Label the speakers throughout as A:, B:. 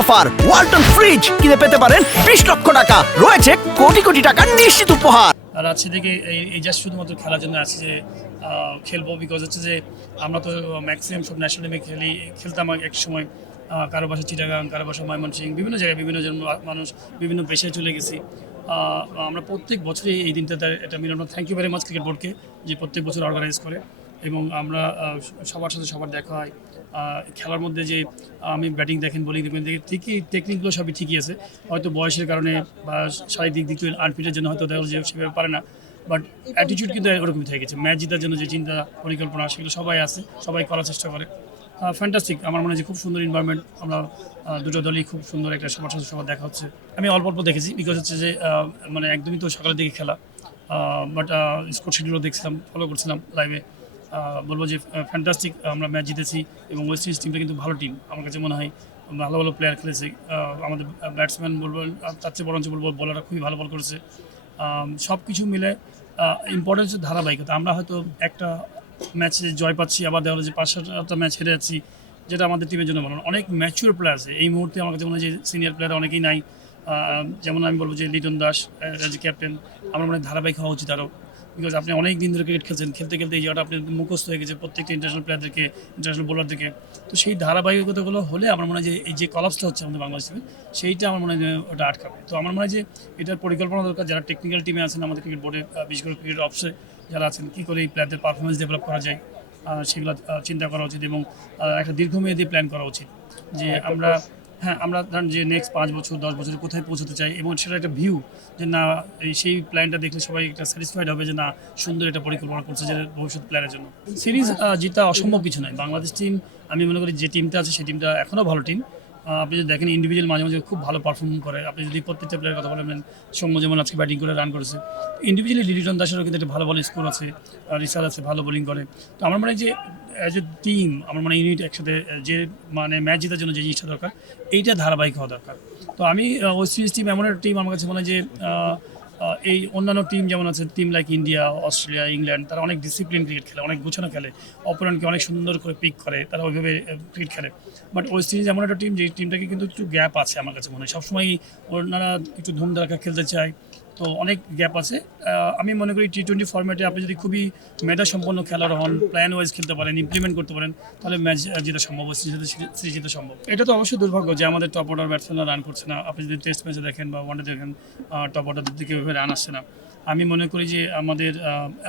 A: Offer. Walton fridge কিনে পেতে পারেন বিশ লক্ষ টাকা। রয়েছে কোটি কোটি টাকার নিশ্চিত উপহার।
B: আর আজকে থেকে এই এই জাস্ট শুধুমাত্র খেলার জন্য আছে যে খেলব বিকজ হচ্ছে যে আমরা তো ম্যাক্সিমাম সব ন্যাশনাল টিমে খেলি, খেলতাম এক সময় কারও বাসা চিটাগাং, কারও বাসা ময়মনসিংহ, বিভিন্ন জায়গায় বিভিন্ন জন মানুষ বিভিন্ন পেশায় চলে গেছি। আমরা প্রত্যেক বছরই এই দিনটাতে এটা মিলন। Thank you very much cricket বোর্ডকে যে প্রত্যেক বছর অর্গানাইজ করে। এবং আমরা সবার সাথে সবার দেখা হয়। খেলার মধ্যে যে, আমি ব্যাটিং দেখেন, বোলিং দেখেন, দেখি ঠিকই টেকনিকগুলো সবই ঠিকই আছে। হয়তো বয়সের কারণে বা শারীরিক দিক থেকে আনফিটের জন্য হয়তো দেখা যে সেভাবে পারে না। বাট অ্যাটিটিউড কিন্তু এরকমই থেকে গেছে। ম্যাচ জেতার জন্য যে চিন্তা, পরিকল্পনা, সেগুলো সবাই আছে, সবাই করার চেষ্টা করে। ফ্যান্টাস্টিক আমার মনে হয় যে খুব সুন্দর এনভায়রনমেন্ট আমরা দুটো দলই খুব সুন্দর একটা সবার সাথে সবার দেখা হচ্ছে। আমি অল্প অল্প দেখেছি বিকজ হচ্ছে যে মানে একদমই তো সকালের দিকে খেলা। বাট স্কোর শিডিউলও দেখছিলাম ফলো করছিলাম লাইভে বলব যে ফ্যান্টাস্টিক আমরা ম্যাচ জিতেছি এবং ওয়েস্ট ইন্ডিজ টিমটা কিন্তু ভালো টিম আমার কাছে মনে হয়। ভালো ভালো প্লেয়ার খেলেছে। আমাদের ব্যাটসম্যান বলব তার চেয়ে বরঞ্চ বলব বলাররা খুবই ভালো বল করেছে। সব কিছু মিলে ইম্পর্টেন্স ধারাবাহিকতা। আমরা হয়তো একটা ম্যাচে জয় পাচ্ছি, আবার দেখা যে পাঁচ সাতটা ম্যাচ হেরে যাচ্ছি, যেটা আমাদের টিমের জন্য ভালো অনেক ম্যাচিওর প্লেয়ার আছে। এই মুহূর্তে আমার কাছে মনে হয় যে সিনিয়র প্লেয়ার অনেকেই নাই। যেমন আমি বলব যে লিটন দাস অ্যাজ ক্যাপ্টেন আমার মনে হয় ধারাবাহিক হওয়া উচিত আরও বিকজ আপনি অনেক দিন ধরে ক্রিকেট খেলছেন খেলতে খেলতে এই জায়গাটা আপনি মুখস্থ হয়ে গেছে প্রত্যেকটা ইন্টারন্যাশনাল প্লেয়ারদেরকে ইন্টারন্যাশনাল বোলারদেরকে তো সেই ধারাবাহিকতাগুলো হলে আমার মনে হয় যে এই যে কলাপসটা হচ্ছে আমাদের বাংলাদেশ টিমে সেইটা আমার মনে হয় ওটা আটকাবে। তো আমার মনে হয় যে এটার পরিকল্পনা দরকার যারা টেকনিক্যাল টিমে আছেন আমাদের ক্রিকেট বোর্ডে বিশেষ করে ক্রিকেট অফিসে যারা আছেন কী করে এই প্লেয়ারদের পারফরমেন্স ডেভেলপ করা যায় সেগুলো চিন্তা করা উচিত এবং একটা দীর্ঘমেয়াদী প্ল্যান করা উচিত। যে আমরা হ্যাঁ আমরা ধরেন যে নেক্সট পাঁচ বছর, দশ বছরে কোথায় পৌঁছতে চাই এবং সেটা একটা ভিউ যে না, এই সেই প্ল্যানটা দেখলে সবাই একটা স্যাটিসফাইড হবে যে না, সুন্দর একটা পরিকল্পনা করছে যে ভবিষ্যৎ প্ল্যানের জন্য। সিরিজ জিতা অসম্ভব কিছু নয়। বাংলাদেশ টিম আমি মনে করি যে টিমটা আছে, সেই টিমটা এখনও ভালো টিম আপনি যদি দেখেন ইন্ডিভিজুয়াল মাঝে মাঝে খুব ভালো পারফর্ম করে, আপনি যদি প্রত্যেকটা প্লেয়ার কথা বলেন সৌম্য যেমন আজকে ব্যাটিং করে রান করেছে ইন্ডিভিজুয়ালি লিলিটন দাসেরও কিন্তু একটা ভালো ভালো স্কোর আছে রিসার্চ রিসার আছে, ভালো বোলিং করে। তো আমার মনে হয় যে অ্যাজ এ টিম আমার মানে ইউনিট একসাথে যে মানে ম্যাচ জেতার জন্য যে জিনিসটা দরকার, এইটা ধারাবাহিক হওয়া দরকার। তো আমি ওয়েস্ট ইন্ডিজ টিম এমন একটা টিম আমার কাছে মনে হয় যে এই অন্যান্য টিম যেমন আছে team like India Australia England তারা অনেক ডিসিপ্লিন ক্রিকেট খেলে, অনেক গোছানো খেলে। অপোনেন্টকে অনেক সুন্দর করে পিক করে, তারা ওইভাবে ক্রিকেট খেলে। বাট ওয়েস্ট ইন্ডিজ এমন একটা টিম যে টিমটাকে কিন্তু একটু গ্যাপ আছে আমার কাছে মনে হয়। সবসময় ওনারা একটু ধুমধারাকা খেলতে চায় তো অনেক গ্যাপ আছে। আমি মনে করি টি টোয়েন্টি ফর্ম্যাটে আপনি যদি খুবই মেধা সম্পন্ন খেলার হন প্ল্যান ওয়াইজ খেলতে পারেন ইমপ্লিমেন্ট করতে পারেন, তাহলে ম্যাচ জেতা সম্ভব সিরিজ জেতা সম্ভব। এটা তো অবশ্যই দুর্ভাগ্য যে আমাদের টপ অর্ডার ব্যাটসম্যানরা রান করছে না। আপনি যদি টেস্ট ম্যাচে দেখেন বা ওয়ানডে দেখেন টপ অর্ডারদের দিকে ওইভাবে রান আসছে না। আমি মনে করি যে আমাদের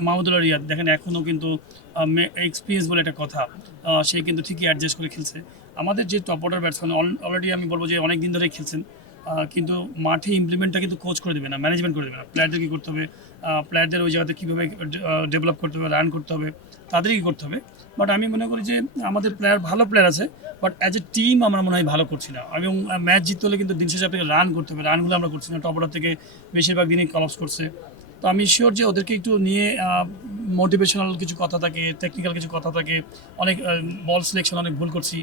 B: মাহমুদুল্লাহ রিয়াদ দেখেন এখনও কিন্তু এক্সপিরিয়েন্স বলে একটা কথা সে কিন্তু ঠিকই অ্যাডজাস্ট করে খেলছে। আমাদের যে টপ অর্ডার ব্যাটসম্যান অলরেডি আমি বলব যে অনেক দিন ধরেই খেলছেন। কিন্তু মাঠে ইমপ্লিমেন্টটা কিন্তু কোচ করে দেবে না ম্যানেজমেন্ট করে দেবে না। প্লেয়ারদের কী করতে হবে? প্লেয়ারদের ওই জায়গাতে কীভাবে ডেভেলপ করতে হবে রান করতে হবে তাদেরই করতে হবে? বাট আমি মনে করি যে আমাদের প্লেয়ার ভালো প্লেয়ার আছে বাট অ্যাজ এ টিম আমরা মনে হয় ভালো করছি না। এবং ম্যাচ জিততে হলে কিন্তু দিন শেষে আপনাকে রান করতে হবে রানগুলো আমরা করছি না। টপ অর্ডার থেকে বেশিরভাগ দিনই কলাপস করছে। তো আমি শিওর যে ওদেরকে একটু নিয়ে মোটিভেশনাল কিছু কথা থাকে টেকনিক্যাল কিছু কথা থাকে, অনেক বল সিলেকশন অনেক ভুল করছি।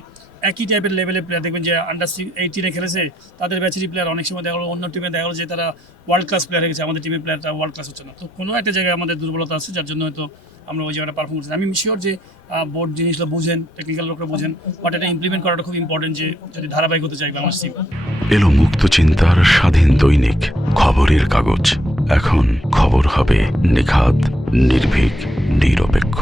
B: একই টাইপের লেভেলের প্লেয়ার দেখবেন যে আন্ডার এইটিনে খেলেছে, তাদের ব্যাচেরই প্লেয়ার অনেক সময় দেখা গেলো, অন্য টিমে দেখা গেলো যে তারা ওয়ার্ল্ড ক্লাস প্লেয়ার হয়ে গেছে, আমাদের টিমের প্লেয়ারটা ওয়ার্ল্ড ক্লাস হচ্ছে না। তো কোনো একটা জায়গায় আমাদের দুর্বলতা আছে, যার জন্য হয়তো আমরা ওই জায়গাটা পারফর্ম করছি আমি শিওর যে বোর্ড জিনিসগুলো বুঝেন টেকনিক্যাল লোকরা বুঝেন বাট এটা ইমপ্লিমেন্ট করাটা খুব ইম্পর্টেন্ট যে যদি ধারাবাহিক হতে চাই বাংলাদেশ টিম
C: এলো মুক্ত চিন্তার স্বাধীন দৈনিক, খবরের কাগজ। এখন খবর হবে নিখাত, নির্ভীক, নিরপেক্ষ।